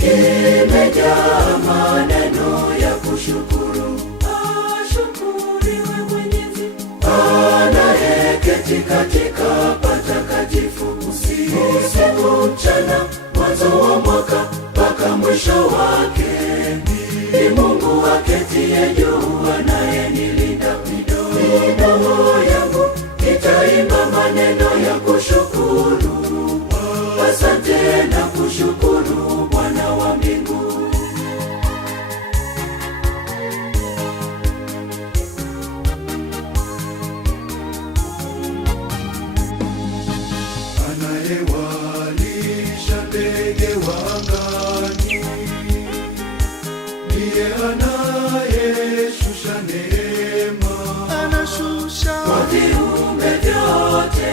kimejaa maneno ya kushukuru. Ashukuriwe Mwenyezi anayeketi katika patakatifu. Usiku mchana, mwanzo wa mwaka mpaka mwisho wake, ni Mungu aketiye juu anayenilinda. Midomo yangu itaimba maneno ya kushukuru. Asante na kushukuru Bwana wa mbingu. Anayewalisha ndege angani, ndiye anayeshusha neema, anashusha kwa viumbe vyote.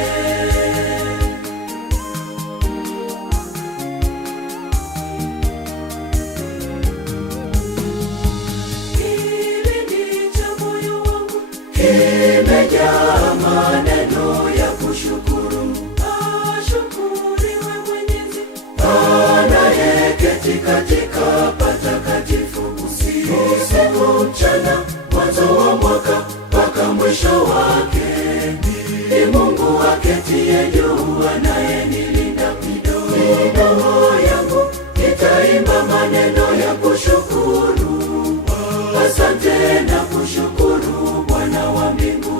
Kimejaa maneno ya kushukuru. Ashukuriwe Mwenyezi anayeketi katika patakatifu. Usiku mchana, mwanzo wa mwaka mpaka mwisho wake, ni Mungu aketiye juu anayenilinda. Midomo yangu itaimba maneno ya kushukuru. Asante na kushukuru Bwana wa mbingu.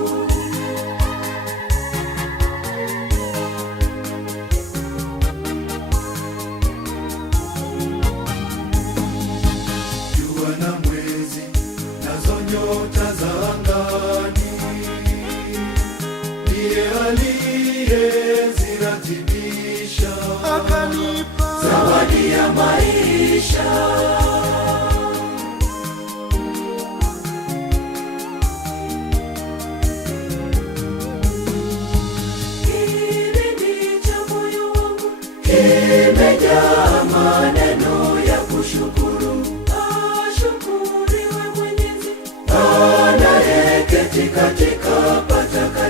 Jua na mwezi nazo nyota za angani, ndiye aliyeziratibisha, akanipa zawadi ya maisha. Kimejaa maneno ya kushukuru. Ashukuriwe Mwenyezi anayeketi katika patakatifu.